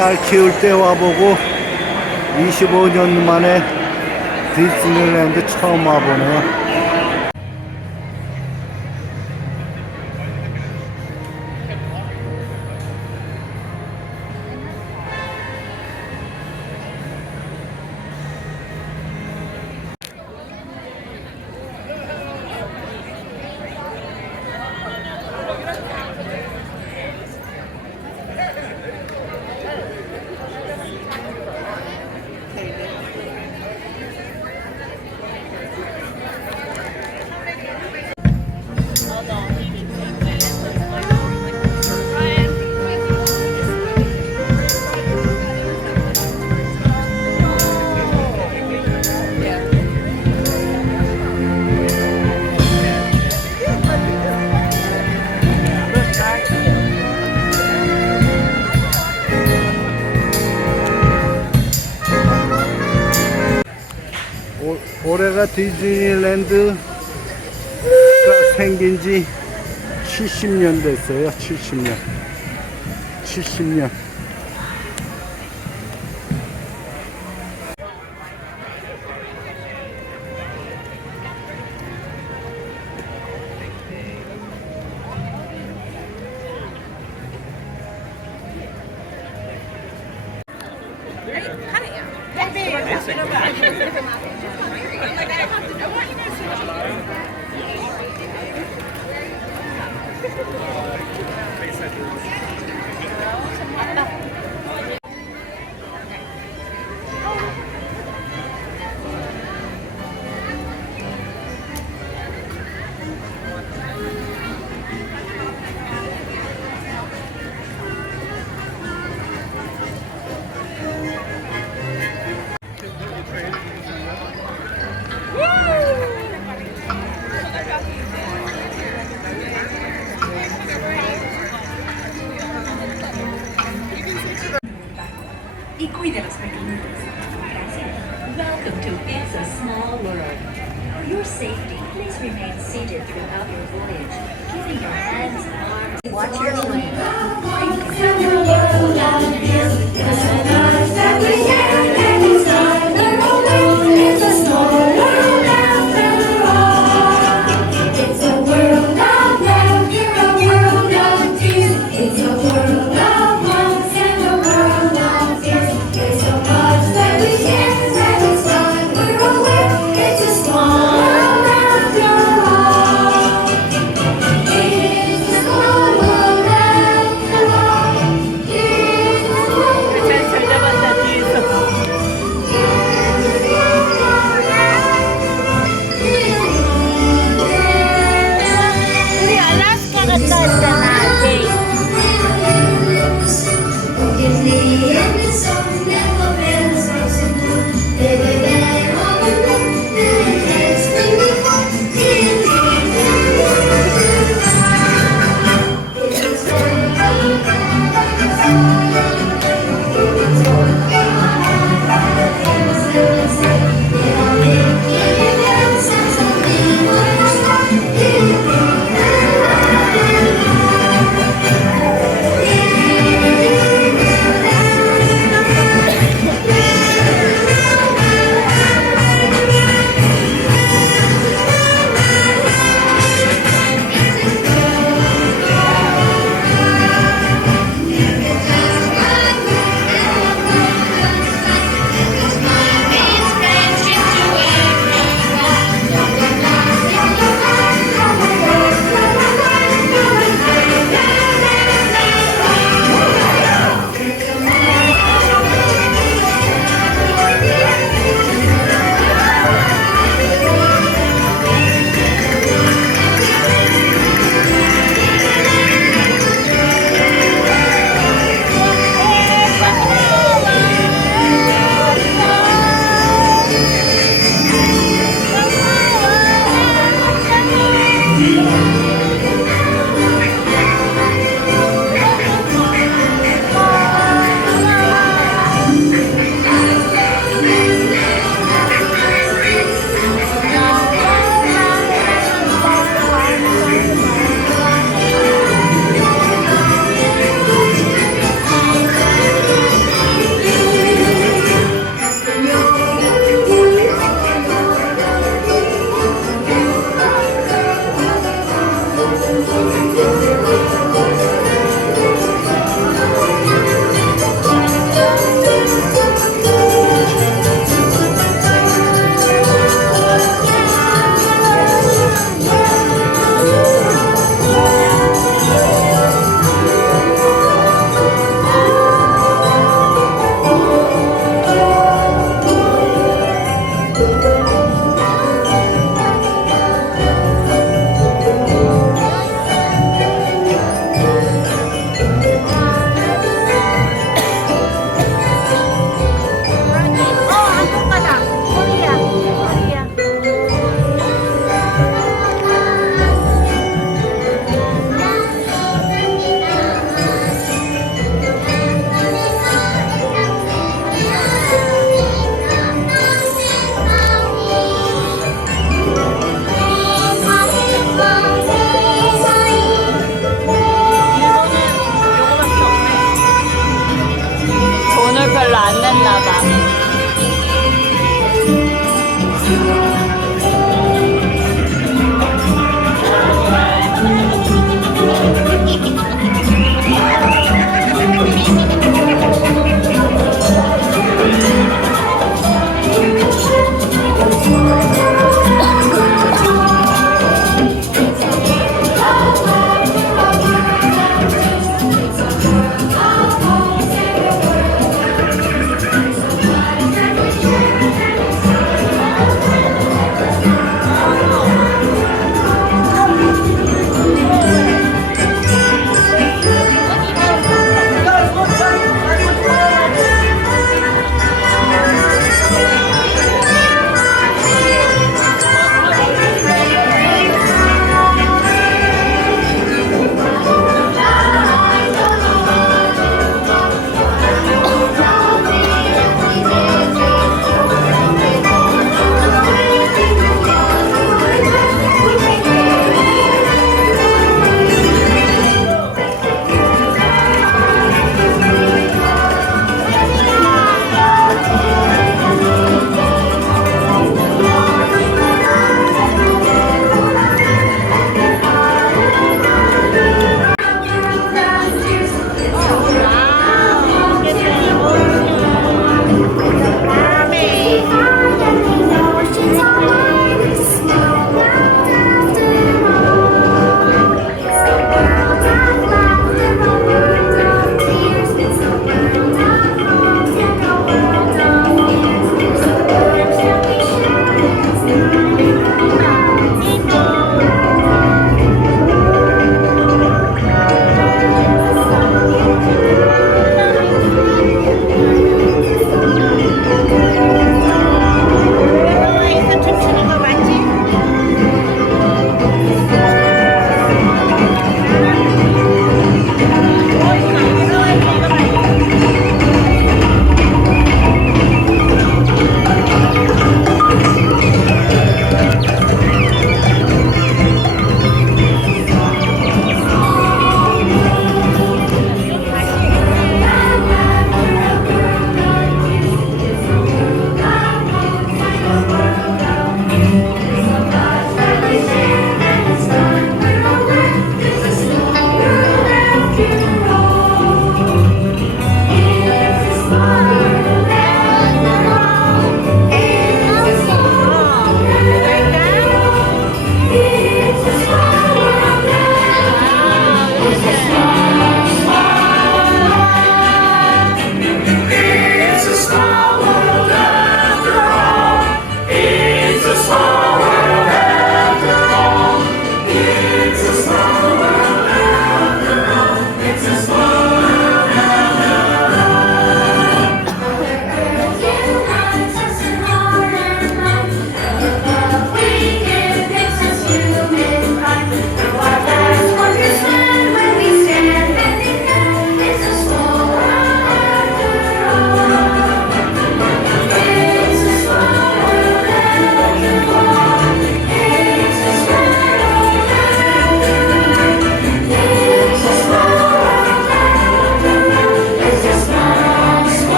딸 키울 때 와보고 25년 만에 디즈니랜드 처음 와보네요. 올해가 디즈니랜드가 생긴 지 70년 됐어요. 70년. 70년. Y cuide los pequeñitos. Gracias. Welcome to It's a Small World. For your safety, please remain seated throughout your voyage, keeping your hands and arms. Watch your plane. It's a small world after all. It's a world of laughter, a world of tears. It's a world of hugs and a world of fears. There's so much that we share that it's not we're aware. It's a small world after all. It's a small world after all. It's a small world.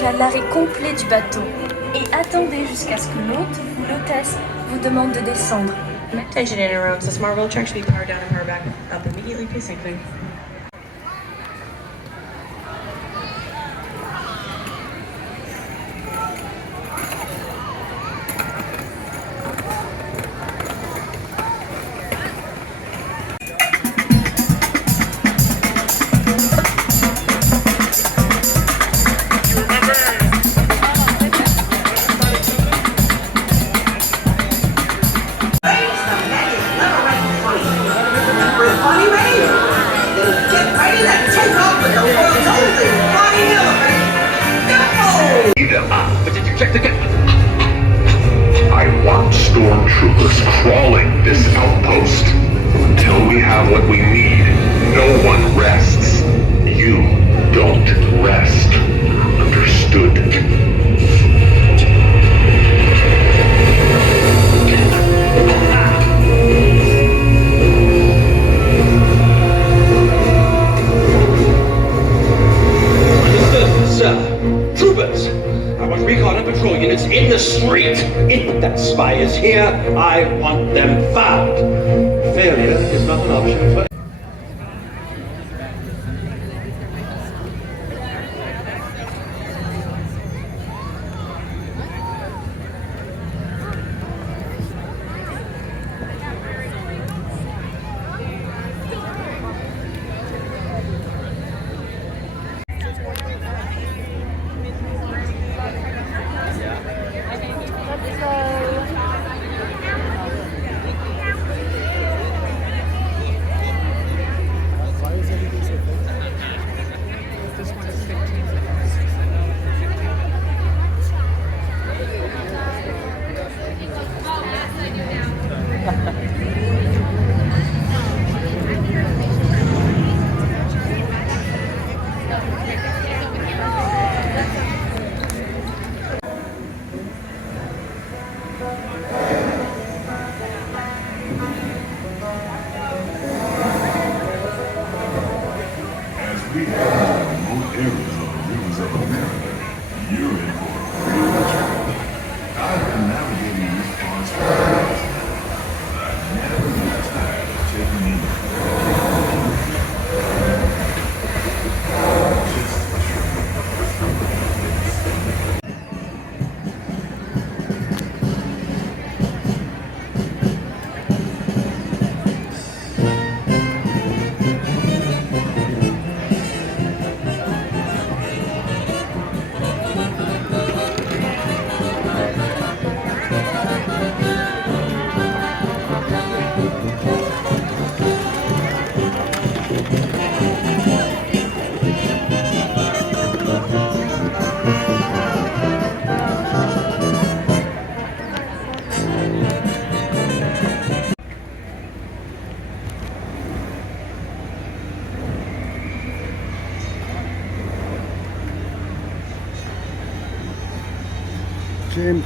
jusqu'à l'arrêt complet du bateau. Et attendez jusqu'à ce que l'hôte ou l'hôtesse vous demande de descendre. Attention in rooms. The smart wheel track should be powered down and powered back up immediately. Please sink thing. I want stormtroopers crawling this outpost. Until we have what we need, no one rests. You don't rest. Understood? Sir, troopers, I want recon and patrol units in the street. If that spy is here, I want them found. Failure is not an option for We have remote areas of the rivers of America. You're in for a real treat. I've been navigating these parts for years now, but I've never been tired of taking in the 지금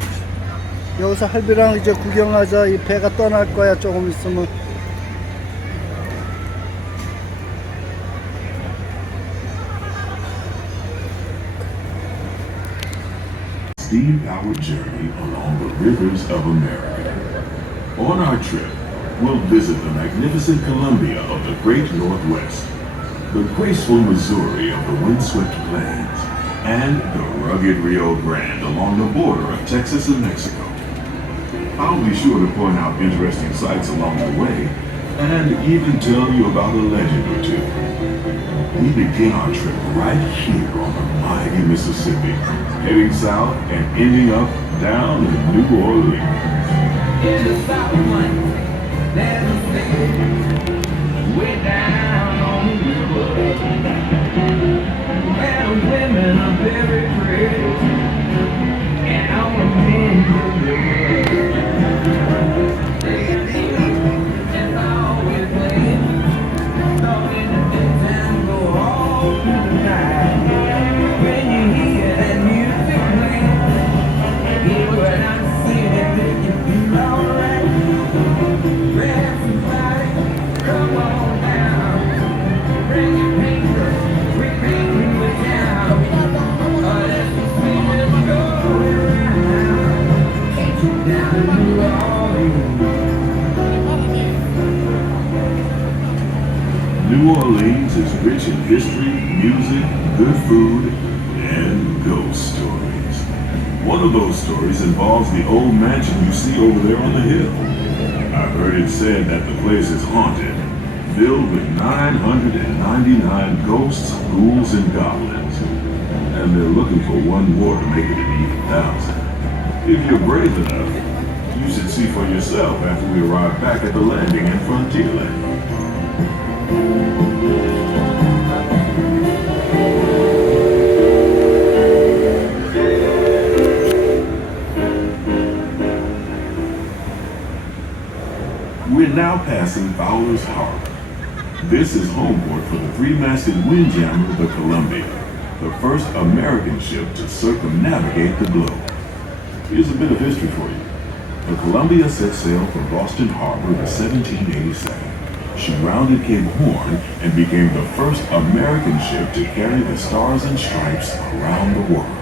여기서 할비랑 이제 구경하자. 이 배가 떠날 거야 조금 있으면. steam-powered journey along the rivers of America. On our trip, we'll visit the magnificent Columbia of the Great Northwest, the graceful Missouri of the windswept plains, and the rugged Rio Grande along the border of Texas and Mexico. I'll be sure to point out interesting sights along the way, and even tell you about a legend or two. We begin our trip right here on the mighty Mississippi, heading south and ending up down in New Orleans. In the Southland, there's a city way down on the river, where the women are very pretty, and all the men do the work. And I always play, talking the daytime, go all through the night. When you hear that music play, hear what I say, that make you feel alright. Grab somebody, come on down. New Orleans is rich in history, music, good food, and ghost stories. One of those stories involves the old mansion you see over there on the hill. I heard it said that the place is haunted, filled with 999 ghosts, ghouls, and goblins. And they're looking for one more to make it an even 1,000. If you're brave enough, you should see for yourself after we arrive back at the landing in Frontierland. We're now passing Fowler's Harbor. This is homeport for the three-masted windjammer, the Columbia, the first American ship to circumnavigate the globe. Here's a bit of history for you. The Columbia set sail from Boston Harbor in 1787. She rounded Cape Horn and became the first American ship to carry the Stars and Stripes around the world.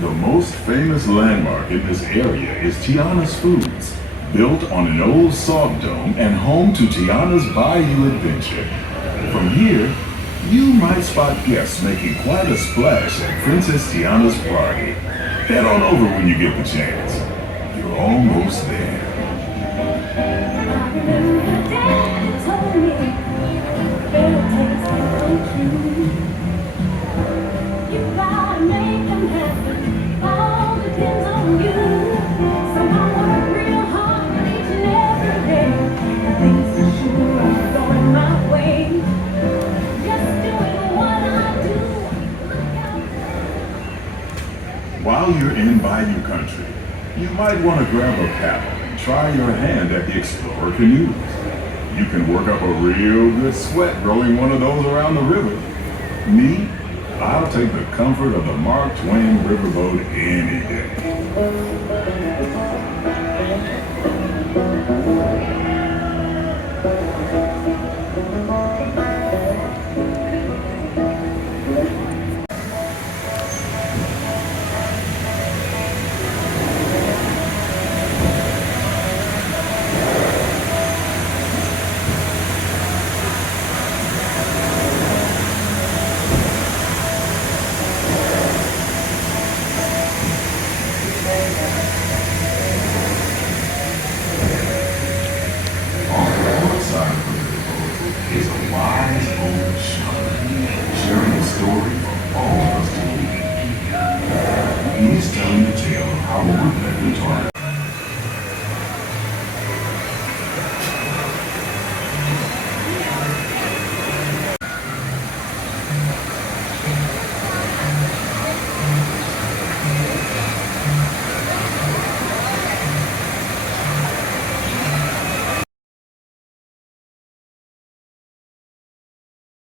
The most famous landmark in this area is Tiana's Foods, built on an old salt dome and home to Tiana's Bayou Adventure. From here, you might spot guests making quite a splash at Princess Tiana's party. Head on over when you get the chance. You're almost there. While you're in Bayou Country, you might want to grab a paddle and try your hand at the Explorer canoes. You can work up a real good sweat rowing one of those around the river. Me, I'll take the comfort of the Mark Twain riverboat any day.